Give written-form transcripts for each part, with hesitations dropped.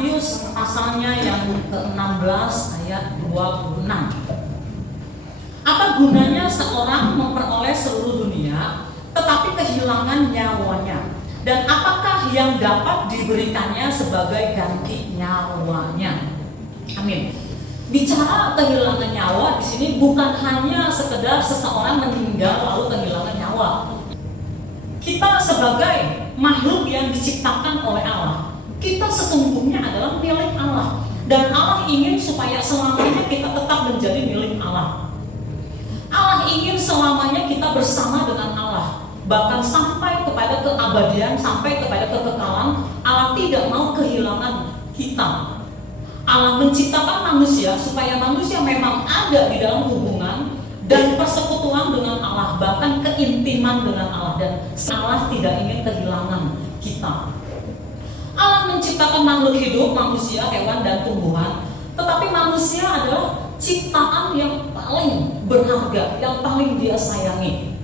Matius pasalnya yang ke-16 ayat 26. Apa gunanya seorang memperoleh seluruh dunia tetapi kehilangan nyawanya? Dan apakah yang dapat diberikannya sebagai ganti nyawanya? Amin. Bicara kehilangan nyawa di sini bukan hanya sekedar seseorang meninggal lalu kehilangan nyawa. Kita sebagai makhluk yang diciptakan oleh Allah, kita sesungguhnya adalah milik Allah, dan Allah ingin supaya selamanya kita tetap menjadi milik Allah. Allah ingin selamanya kita bersama dengan Allah, bahkan sampai kepada keabadian, sampai kepada kekekalan. Allah tidak mau kehilangan kita. Allah menciptakan manusia supaya manusia memang ada di dalam hubungan dan persekutuan dengan Allah, bahkan keintiman dengan Allah, dan Allah tidak ingin kehilangan kita. Allah menciptakan makhluk hidup, manusia, hewan, dan tumbuhan, tetapi manusia adalah ciptaan yang paling berharga, yang paling Dia sayangi.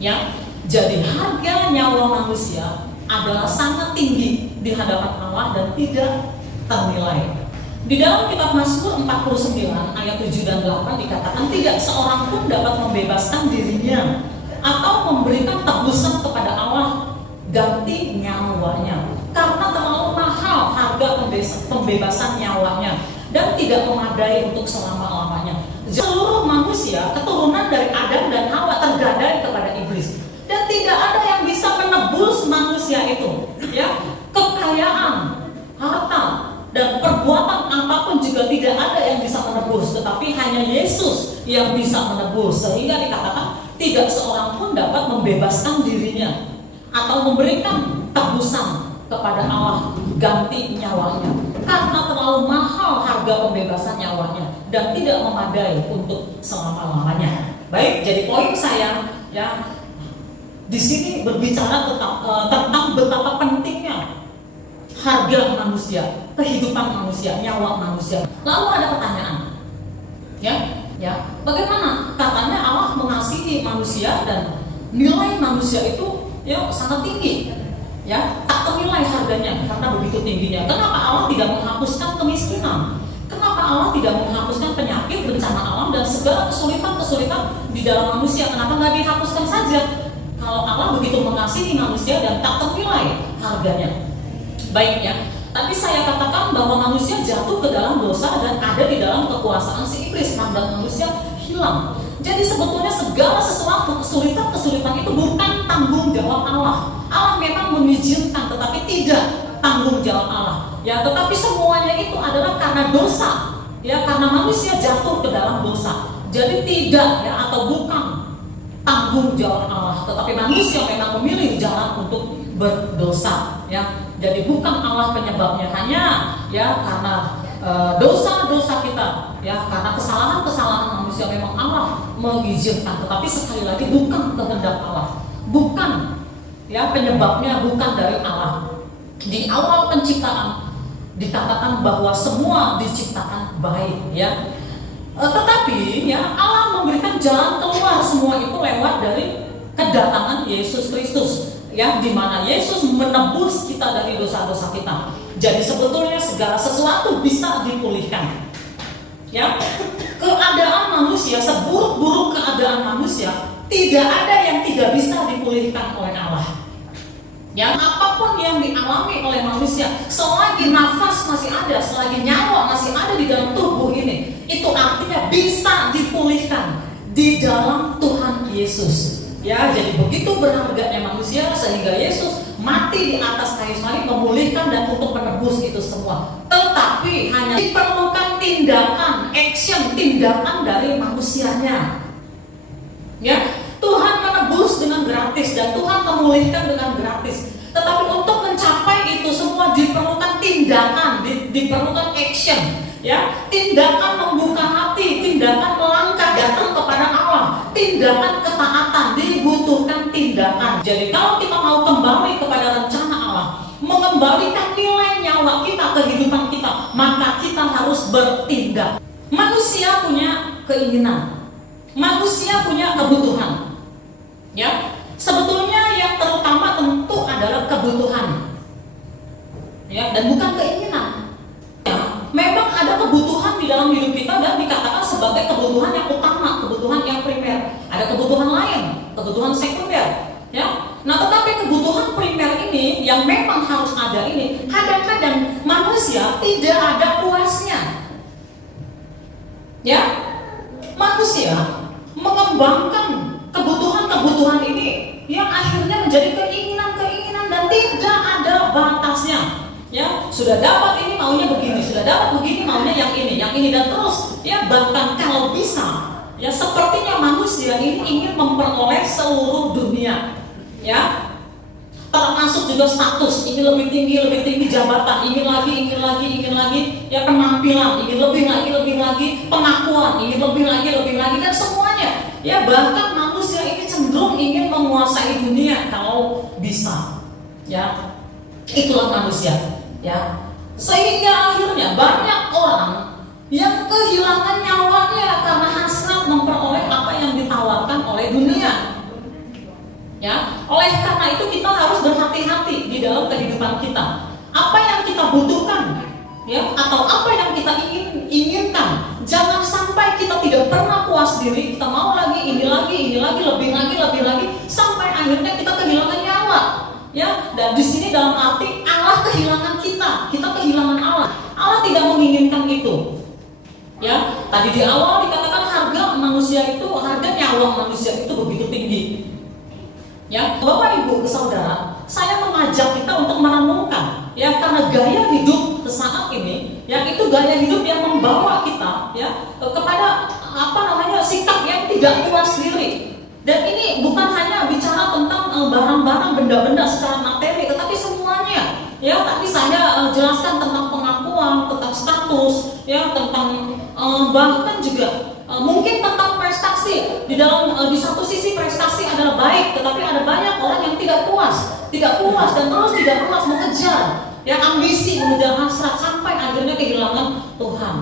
Ya, jadi harga nyawa manusia adalah sangat tinggi di hadapan Allah dan tidak ternilai. Di dalam kitab Mazmur 49 ayat 7 dan 8 dikatakan, tidak seorang pun dapat membebaskan dirinya atau memberikan tebusan kepada Allah ganti nyawanya, karena terlalu mahal harga pembebasan nyawanya dan tidak memadai untuk selama-lamanya. Seluruh manusia keturunan dari Adam dan Hawa tergadai kepada iblis, dan tidak ada yang bisa menebus manusia itu. Ya, kekayaan, harta, dan perbuatan apapun juga tidak ada yang bisa menebus, tetapi hanya Yesus yang bisa menebus. Sehingga dikatakan tidak seorang pun dapat membebaskan dirinya atau memberikan tebusan kepada Allah ganti nyawanya, karena terlalu mahal harga pembebasan nyawanya dan tidak memadai untuk selama-lamanya. Baik, jadi poin saya ya di sini berbicara tentang betapa pentingnya harga manusia, kehidupan manusia, nyawa manusia. Lalu ada pertanyaan, ya, bagaimana? Katanya Allah mengasihi manusia dan nilai manusia itu ya sangat tinggi, ya, tak ternilai harganya karena begitu tingginya. Kenapa Allah tidak menghapuskan kemiskinan? Kenapa Allah tidak menghapuskan penyakit, bencana alam, dan segala kesulitan-kesulitan di dalam manusia? Kenapa nggak dihapuskan saja? Kalau Allah begitu mengasihi manusia dan tak ternilai harganya. Baik ya, tapi saya katakan bahwa manusia jatuh ke dalam dosa dan ada di dalam kekuasaan si iblis, mandat manusia hilang. Jadi sebetulnya segala sesuatu, kesulitan-kesulitan itu bukan tanggung jawab Allah. Allah memang mengizinkan, tetapi tidak tanggung jawab Allah. Ya, tetapi semuanya itu adalah karena dosa. Ya, karena manusia jatuh ke dalam dosa. Jadi tidak ya, atau bukan tanggung jawab Allah, tetapi manusia memang memilih jalan untuk berdosa. Ya. Jadi bukan Allah penyebabnya, hanya ya karena dosa-dosa kita, ya karena kesalahan-kesalahan manusia memang Allah mengizinkan, tetapi sekali lagi bukan kehendak Allah, bukan ya penyebabnya bukan dari Allah. Di awal penciptaan dikatakan bahwa semua diciptakan baik, ya. Tetapi ya Allah memberikan jalan keluar semua itu lewat dari kedatangan Yesus Kristus. Ya, di mana Yesus menebus kita dari dosa-dosa kita. Jadi sebetulnya segala sesuatu bisa dipulihkan. Ya, keadaan manusia, seburuk-buruk keadaan manusia, tidak ada yang tidak bisa dipulihkan oleh Allah. Ya, apapun yang dialami oleh manusia, selagi nafas masih ada, selagi nyawa masih ada di dalam tubuh ini, itu artinya bisa dipulihkan di dalam Tuhan Yesus. Ya, jadi begitu berharganya manusia sehingga Yesus mati di atas kayu salib memulihkan dan untuk menebus itu semua. Tetapi hanya diperlukan tindakan, tindakan dari manusianya. Ya, Tuhan menebus dengan gratis dan Tuhan memulihkan dengan gratis. Tetapi untuk mencapai itu semua diperlukan tindakan, diperlukan action. Ya, tindakan membuka hati, tindakan melangkah datang kepada Allah, tindakan ketaatan, dibutuhkan tindakan. Jadi kalau kita mau kembali kepada rencana Allah, mengembalikan nilai nyawa kita, kehidupan kita, maka kita harus bertindak. Manusia punya keinginan, manusia punya kebutuhan. Ya, sebetulnya yang terutama tentu adalah kebutuhan. Ya, dan bukan keinginan. kebutuhan sekunder, ya. Nah, tetapi kebutuhan primer ini yang memang harus ada ini, kadang-kadang manusia tidak ada puasnya. Ya, manusia mengembangkan kebutuhan-kebutuhan ini yang akhirnya menjadi keinginan-keinginan dan tidak ada batasnya. Ya, sudah dapat ini maunya begini, sudah dapat begini maunya yang ini dan terus. Ya, bahkan kalau bisa, ya sepertinya manusia ini ingin memperoleh seluruh dunia. Ya, termasuk juga status, ingin lebih tinggi jabatan, ingin lagi, ya penampilan, ingin lebih lagi, pengakuan, ingin lebih lagi dan semuanya. Ya, bahkan manusia ini cenderung ingin menguasai dunia kalau bisa. Ya, itulah manusia. Ya, sehingga akhirnya banyak orang yang kehilangan nyawanya karena hasrat memperoleh apa yang ditawarkan oleh dunia. Ya, oleh karena itu kita harus berhati-hati di dalam kehidupan kita. Apa yang kita butuhkan, ya, atau apa yang kita inginkan, jangan sampai kita tidak pernah puas diri. Kita mau lagi, ini lagi, lebih lagi, sampai akhirnya kita kehilangan nyawa. Ya, dan di sini dalam arti Allah kehilangan kita kehilangan Allah. Allah tidak menginginkan itu. Ya, tadi di awal dikatakan harga nyawa manusia itu begitu tinggi. Ya, Bapak Ibu Saudara, saya mengajak kita untuk merenungkan, ya, karena gaya hidup saat ini, ya, itu gaya hidup yang membawa kita, ya, kepada sikap yang tidak puas diri. Dan ini bukan hanya bicara tentang barang-barang, benda-benda secara materi, tetapi semuanya. Ya, tadi saya jelaskan tentang pengakuan, tentang status, ya, tentang bahkan juga mungkin tentang prestasi. Di satu sisi prestasi adalah baik, tetapi ada banyak orang yang tidak puas dan terus tidak puas mengejar, ya, ambisi, mengejar hasrat sampai akhirnya kehilangan Tuhan.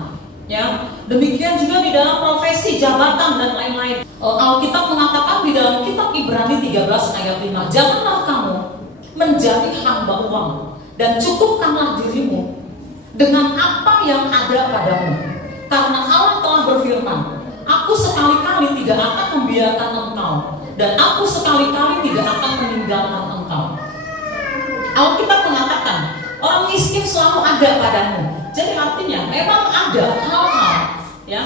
Ya, demikian juga di dalam profesi, jabatan dan lain-lain. Alkitab mengatakan di dalam kitab Ibrani 13 ayat 5, janganlah kamu menjadi hamba uang dan cukupkanlah dirimu dengan apa yang ada padamu. Karena Allah telah berfirman, aku sekali-kali tidak akan membiarkan engkau dan aku sekali-kali tidak akan meninggalkan engkau. Alkitab mengatakan orang miskin selalu ada padamu. Jadi artinya memang ada hal-hal, ya,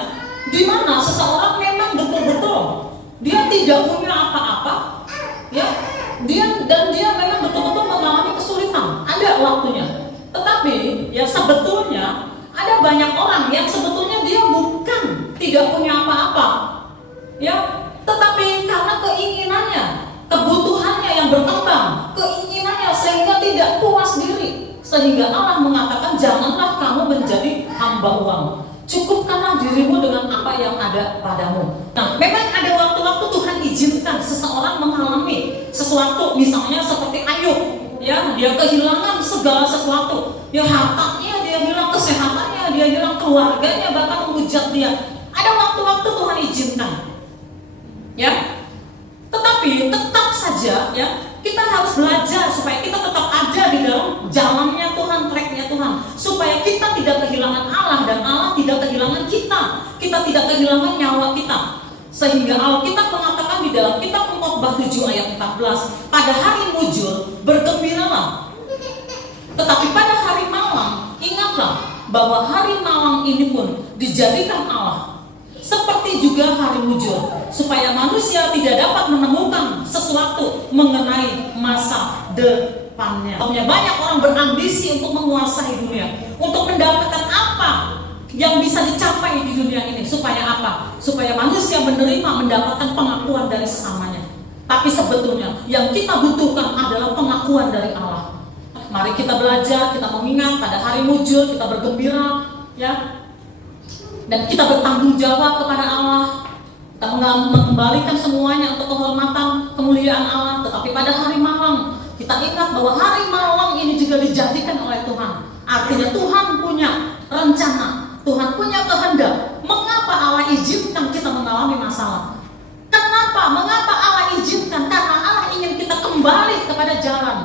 di mana seseorang memang betul-betul dia tidak punya apa-apa, ya, dia memang betul-betul mengalami kesulitan. Ada waktunya. Tetapi ya sebetulnya ada banyak orang yang sebetulnya dia bukan tidak punya apa-apa, ya, tetapi karena keinginannya, kebutuhannya yang berkembang, keinginannya sehingga tidak puas diri. Sehingga Allah mengatakan janganlah kamu menjadi hamba uang, cukupkanlah dirimu dengan apa yang ada padamu. Nah, memang ada waktu-waktu Tuhan izinkan seseorang mengalami sesuatu, misalnya seperti Ayub, ya, dia kehilangan segala sesuatu, ya, hartanya dia hilang, kesehatannya dia hilang, keluarganya bahkan menghujat dia. Ada waktu-waktu Tuhan izinkan, ya. Tetapi tetap saja, ya, kita harus belajar supaya kita tetap ada di dalam jalannya Tuhan, tracknya Tuhan, supaya kita tidak kehilangan Allah dan Allah tidak kehilangan kita tidak kehilangan nyawa kita. Sehingga Alkitab mengatakan di dalam kitab Pengkhotbah 7 ayat 14, pada hari mujur bergembiralah, tetapi pada hari malam ingatlah bahwa hari malam ini pun dijadikan Allah seperti juga hari mujur, supaya manusia tidak dapat menemukan sesuatu mengenai masa depannya. Banyak orang berambisi untuk menguasai dunia, untuk mendapatkan apa yang bisa dicapai di dunia ini. Supaya apa? Supaya manusia mendapatkan pengakuan dari sesamanya. Tapi sebetulnya yang kita butuhkan adalah pengakuan dari Allah. Mari kita belajar, kita mengingat pada hari mujur, kita bergembira, ya, dan kita bertanggung jawab kepada Allah. Kita mengembalikan semuanya untuk kehormatan, kemuliaan Allah. Tetapi pada hari malam kita ingat bahwa hari malam ini juga dijadikan oleh Tuhan. Artinya Tuhan punya rencana, Tuhan punya kehendak. Mengapa Allah izinkan kita mengalami masalah? Mengapa Allah izinkan? Karena Allah ingin kita kembali kepada jalan,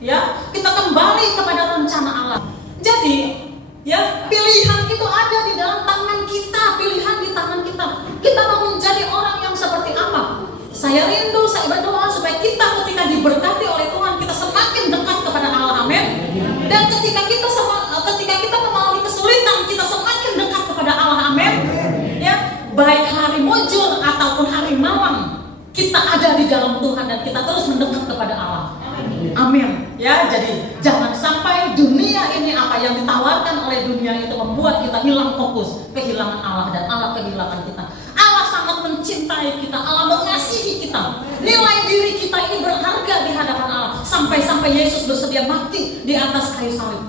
ya, kita kembali kepada rencana Allah. Jadi, ya, pilihan itu ada di dalam tangan kita, pilihan di tangan kita. Kita mau menjadi orang yang seperti apa? Saya rindu, saya masih berdoa supaya kita ketika diberkati oleh Tuhan, kita semakin dekat kepada Allah. Amin. Dan ketika kita mengalami kesulitan, kita semakin dekat kepada Allah. Amin. Ya, baik hari muncul ataupun hari malam, kita ada di dalam Tuhan dan kita terus mendekat kepada Allah. Amin. Ya, jadi jangan sampai dunia ini, apa yang ditawarkan oleh dunia itu membuat kita hilang fokus, kehilangan Allah dan Allah kehilangan kita. Allah sangat mencintai kita, Allah mengasihi kita. Nilai diri kita ini berharga di hadapan Allah. Sampai-sampai Yesus bersedia mati di atas kayu salib.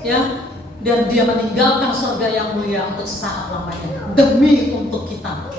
Ya, dan dia meninggalkan surga yang mulia untuk sesaat lamanya demi untuk kita.